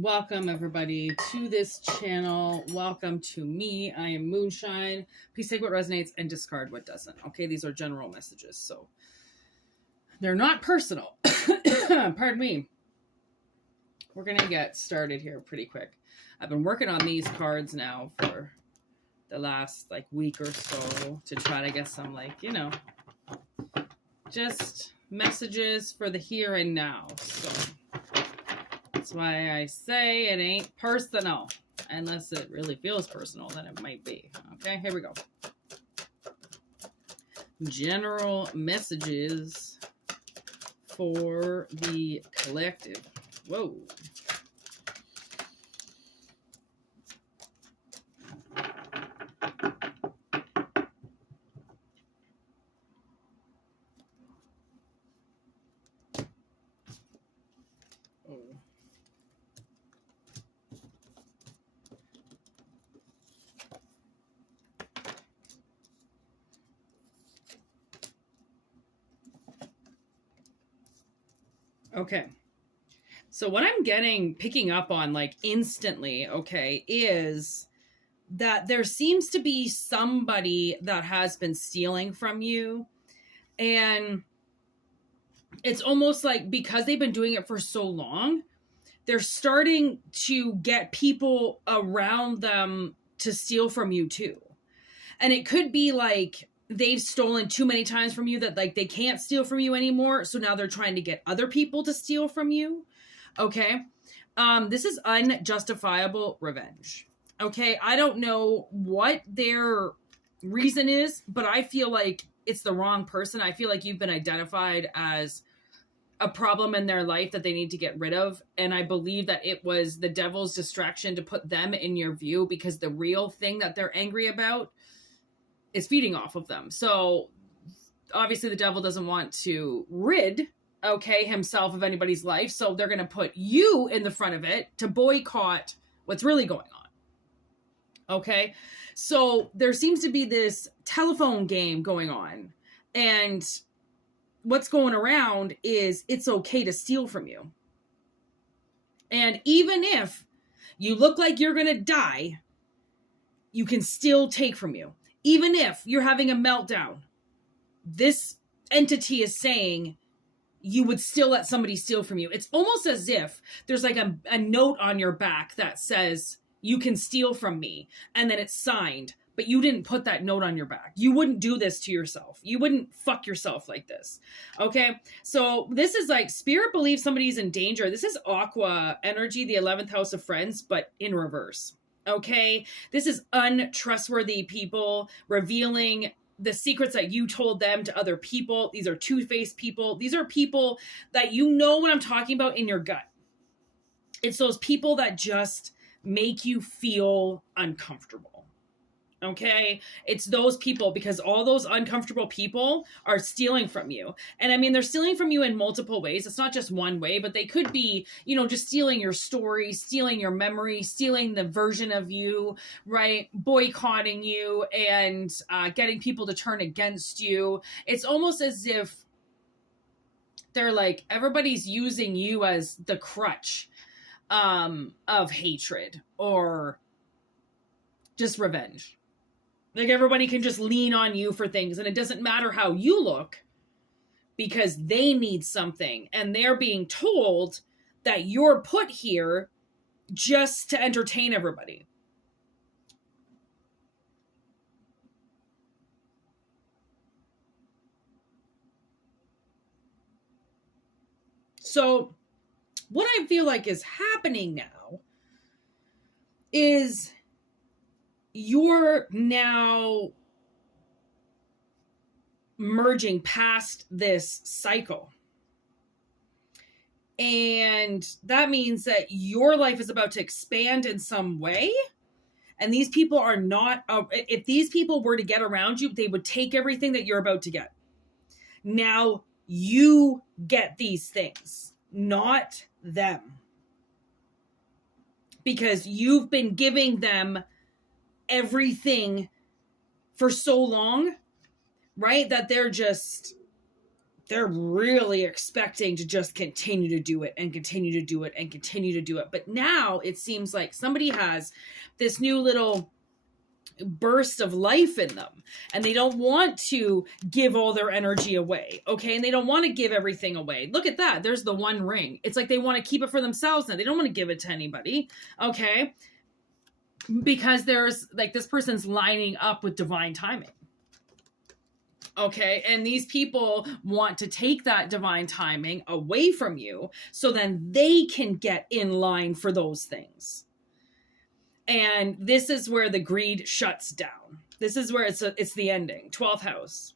Welcome everybody to this channel. Welcome to me. I am Moonshine. Please take what resonates and discard what doesn't. Okay, these are general messages, so they're not personal. Pardon me. We're gonna get started here pretty quick. I've been working on these cards now for the last week or so to try to get some just messages for the here and now. So that's why I say it ain't personal. Unless it really feels personal, then it might be. Okay, here we go. General messages for the collective. Whoa. Okay, so what I'm picking up on instantly, okay, is that there seems to be somebody that has been stealing from you. And it's almost like because they've been doing it for so long, they're starting to get people around them to steal from you too. And it could be like they've stolen too many times from you that they can't steal from you anymore. So now they're trying to get other people to steal from you. Okay. This is unjustifiable revenge. Okay. I don't know what their reason is, but I feel like it's the wrong person. I feel like you've been identified as a problem in their life that they need to get rid of. And I believe that it was the devil's distraction to put them in your view, because the real thing that they're angry about is feeding off of them. So obviously the devil doesn't want to rid, himself of anybody's life. So they're going to put you in the front of it to boycott what's really going on. Okay. So there seems to be this telephone game going on, and what's going around is it's okay to steal from you. And even if you look like you're going to die, you can still take from you. Even if you're having a meltdown, this entity is saying you would still let somebody steal from you. It's almost as if there's a note on your back that says you can steal from me, and then it's signed, but you didn't put that note on your back. You wouldn't do this to yourself. You wouldn't fuck yourself like this. Okay. So this is spirit believes somebody's in danger. This is Aqua energy, the 11th house of friends, but in reverse. Okay, this is untrustworthy people revealing the secrets that you told them to other people. These are two-faced people. These are people that you know what I'm talking about in your gut. It's those people that just make you feel uncomfortable. Okay, it's those people, because all those uncomfortable people are stealing from you. And I mean, they're stealing from you in multiple ways. It's not just one way, but they could be, just stealing your story, stealing your memory, stealing the version of you, right? Boycotting you and getting people to turn against you. It's almost as if they're everybody's using you as the crutch of hatred or just revenge. Everybody can just lean on you for things, and it doesn't matter how you look, because they need something, and they're being told that you're put here just to entertain everybody. So what I feel like is happening now is you're now merging past this cycle. And that means that your life is about to expand in some way. And these people are not, if these people were to get around you, they would take everything that you're about to get. Now you get these things, not them. Because you've been giving them everything for so long, right? That they're just they're really expecting to just continue to do it and continue to do it and continue to do it. But now it seems like somebody has this new little burst of life in them, and they don't want to give all their energy away. Okay. And they don't want to give everything away. Look at that. There's the one ring. It's like they want to keep it for themselves now. They don't want to give it to anybody. Okay. Because there's like, this person's lining up with divine timing. Okay. And these people want to take that divine timing away from you so then they can get in line for those things. And this is where the greed shuts down. This is where it's the ending. 12th house.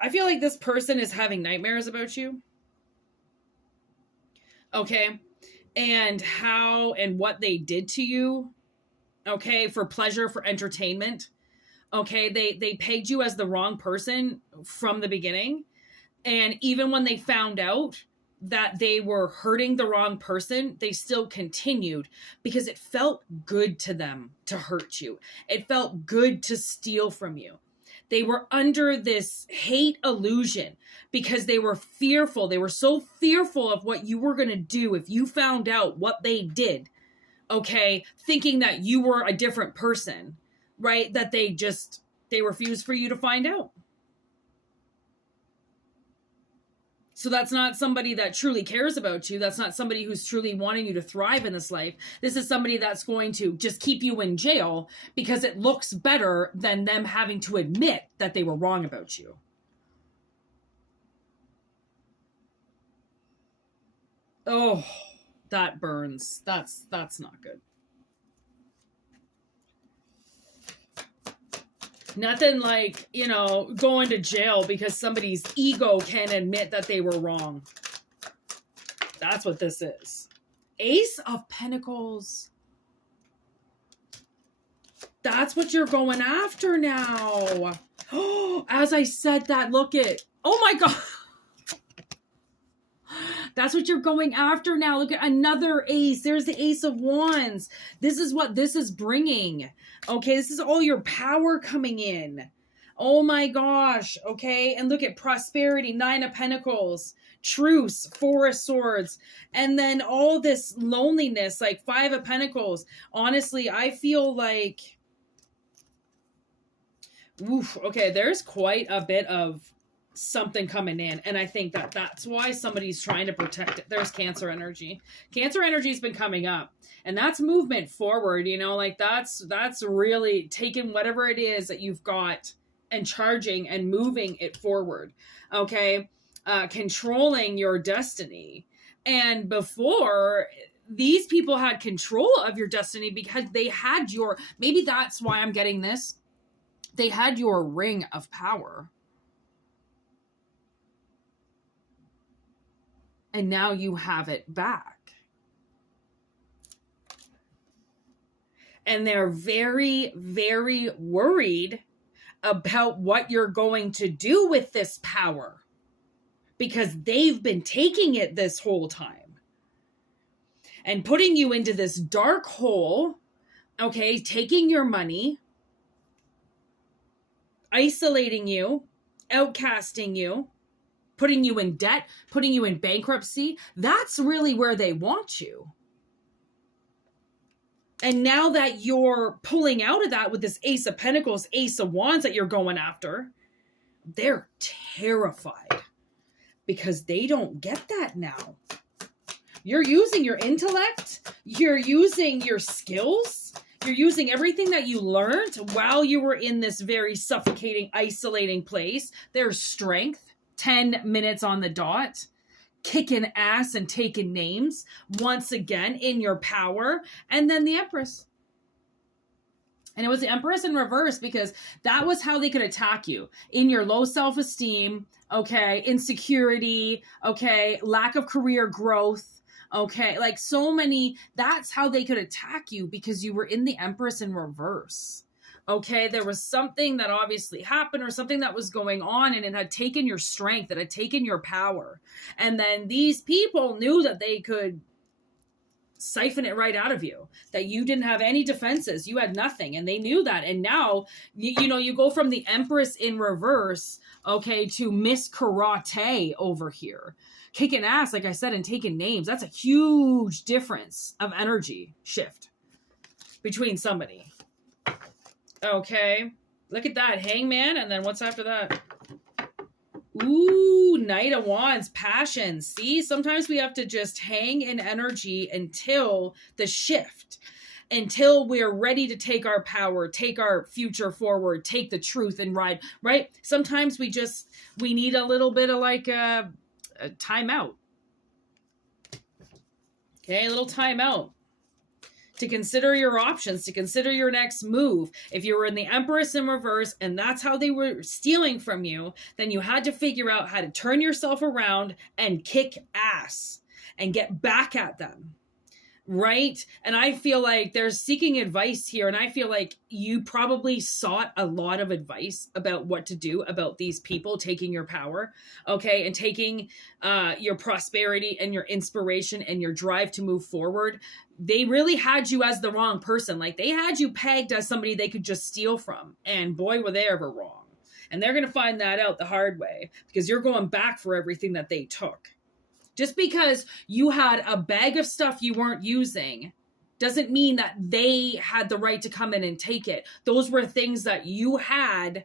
I feel like this person is having nightmares about you. Okay. And how and what they did to you. Okay. For pleasure, for entertainment. Okay. They pegged you as the wrong person from the beginning. And even when they found out that they were hurting the wrong person, they still continued because it felt good to them to hurt you. It felt good to steal from you. They were under this hate illusion because they were fearful. They were so fearful of what you were going to do if you found out what they did. Okay. Thinking that you were a different person, right? That they refused for you to find out. So that's not somebody that truly cares about you. That's not somebody who's truly wanting you to thrive in this life. This is somebody that's going to just keep you in jail because it looks better than them having to admit that they were wrong about you. Oh, that burns. That's not good. Nothing like, going to jail because somebody's ego can't admit that they were wrong. That's what this is. Ace of Pentacles. That's what you're going after now. Oh, as I said that, look it. Oh my God. That's what you're going after now. Look at another ace. There's the Ace of Wands. This is what this is bringing. Okay, this is all your power coming in. Oh my gosh. Okay, and look at prosperity, 9 of Pentacles, truce, 4 of Swords, and then all this loneliness, like 5 of Pentacles. Honestly, I feel like, oof, okay, there's quite a bit of something coming in, and I think that's why somebody's trying to protect it. There's Cancer energy. Cancer energy has been coming up, and that's movement forward. Like that's really taking whatever it is that you've got and charging and moving it forward. Okay, controlling your destiny. And before, these people had control of your destiny because they had maybe that's why I'm getting this. They had your ring of power. And now you have it back. And they're very, very worried about what you're going to do with this power because they've been taking it this whole time and putting you into this dark hole. Okay, taking your money, isolating you, outcasting you, putting you in debt, putting you in bankruptcy. That's really where they want you. And now that you're pulling out of that with this Ace of Pentacles, Ace of Wands that you're going after, they're terrified because they don't get that now. You're using your intellect. You're using your skills. You're using everything that you learned while you were in this very suffocating, isolating place. There's strength. 10 minutes on the dot, kicking ass and taking names once again in your power. And then the Empress. And it was the Empress in reverse because that was how they could attack you in your low self-esteem. Okay. Insecurity. Okay. Lack of career growth. Okay. Like so many, that's how they could attack you because you were in the Empress in reverse. Okay, there was something that obviously happened or something that was going on and it had taken your strength, it had taken your power. And then these people knew that they could siphon it right out of you, that you didn't have any defenses, you had nothing, and they knew that. And now you go from the Empress in reverse, okay, to Miss Karate over here, kicking ass, like I said, and taking names. That's a huge difference of energy shift between somebody. Okay, look at that, Hangman. And then what's after that? Ooh, Knight of Wands, passion. See, sometimes we have to just hang in energy until the shift, until we're ready to take our power, take our future forward, take the truth and ride, right? Sometimes we need a little bit of like a timeout. Okay, a little timeout to consider your options, to consider your next move. If you were in the Empress in reverse and that's how they were stealing from you, then you had to figure out how to turn yourself around and kick ass and get back at them. Right? And I feel like there's seeking advice here. And I feel like you probably sought a lot of advice about what to do about these people taking your power. Okay. And taking your prosperity and your inspiration and your drive to move forward. They really had you as the wrong person. Like they had you pegged as somebody they could just steal from. And boy, were they ever wrong. And they're going to find that out the hard way, because you're going back for everything that they took. Just because you had a bag of stuff you weren't using doesn't mean that they had the right to come in and take it. Those were things that you had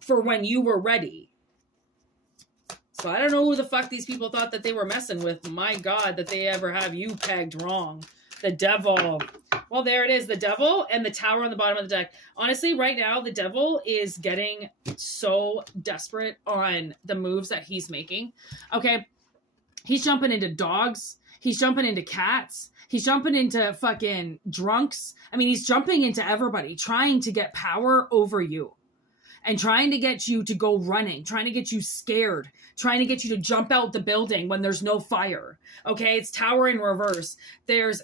for when you were ready. So I don't know who the fuck these people thought that they were messing with. My God, that they ever have you pegged wrong. The Devil. Well, there it is. The Devil and the Tower on the bottom of the deck. Honestly, right now, the Devil is getting so desperate on the moves that he's making. Okay. He's jumping into dogs. He's jumping into cats. He's jumping into fucking drunks. I mean, he's jumping into everybody, trying to get power over you and trying to get you to go running, trying to get you scared, trying to get you to jump out the building when there's no fire. Okay. It's Tower in reverse. You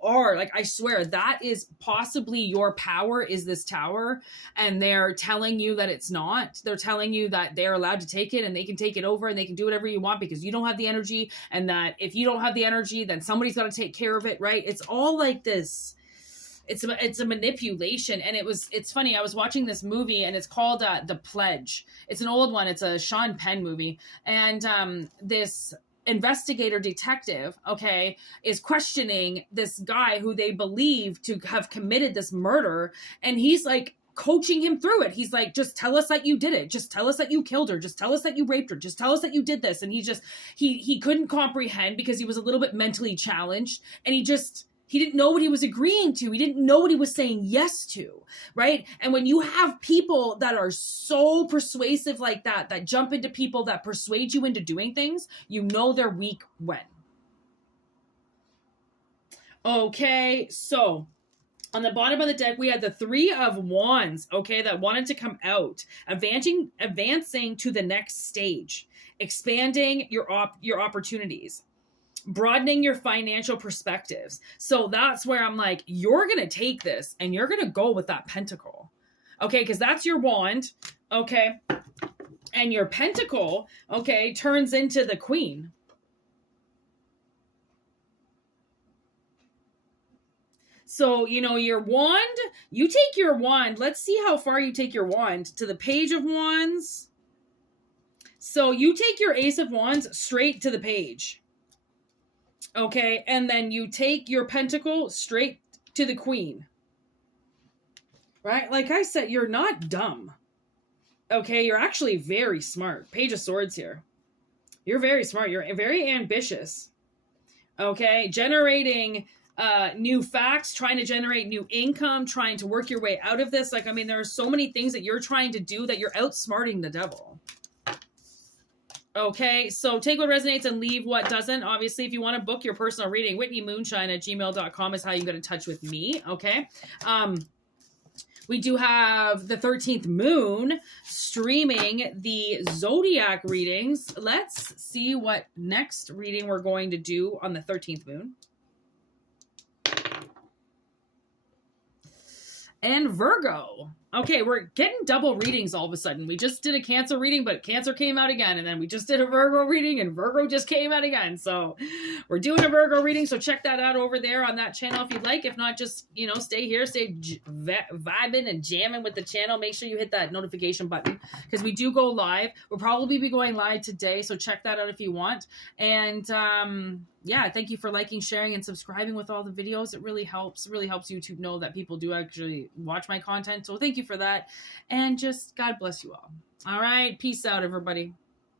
are like, I swear that is possibly your power is this tower. And they're telling you that it's not. They're telling you that they're allowed to take it and they can take it over and they can do whatever you want because you don't have the energy. And that if you don't have the energy, then somebody's got to take care of it. Right. It's all like this. It's a manipulation. And it's funny. I was watching this movie and it's called The Pledge. It's an old one. It's a Sean Penn movie. And this investigator detective, okay, is questioning this guy who they believe to have committed this murder. And he's like coaching him through it. He's like, just tell us that you did it. Just tell us that you killed her. Just tell us that you raped her. Just tell us that you did this. And he couldn't comprehend because he was a little bit mentally challenged. And he didn't know what he was agreeing to. He didn't know what he was saying yes to, right? And when you have people that are so persuasive like that jump into people that persuade you into doing things, you know they're weak when. Okay, so on the bottom of the deck, we had the Three of Wands, okay, that wanted to come out, advancing to the next stage, expanding your opportunities, broadening your financial perspectives. So that's where I'm like, you're going to take this and you're going to go with that pentacle. Okay. Cause that's your wand. Okay. And your pentacle, okay, turns into the queen. So, your wand, you take your wand. Let's see how far you take your wand to the Page of Wands. So you take your Ace of Wands straight to the page. Okay, and then you take your pentacle straight to the queen. Right? Like I said, you're not dumb. Okay, you're actually very smart. Page of Swords here. You're very smart. You're very ambitious. Okay, generating new facts, trying to generate new income, trying to work your way out of this. Like, I mean, there are so many things that you're trying to do that you're outsmarting the devil. Okay, so take what resonates and leave what doesn't. Obviously, if you want to book your personal reading, whitneymoonshine@gmail.com is how you get in touch with me, okay? We do have the 13th moon streaming the Zodiac readings. Let's see what next reading we're going to do on the 13th moon. And Virgo. Okay, we're getting double readings all of a sudden. We just did a Cancer reading, but Cancer came out again. And then we just did a Virgo reading, and Virgo just came out again. So we're doing a Virgo reading. So check that out over there on that channel if you'd like. If not, just, you know, stay here, stay vibing and jamming with the channel. Make sure you hit that notification button because we do go live. We'll probably be going live today. So check that out if you want. And yeah, thank you for liking, sharing, and subscribing with all the videos. It really helps YouTube know that people do actually watch my content. So thank you for that. And just God bless you all. All right. Peace out, everybody.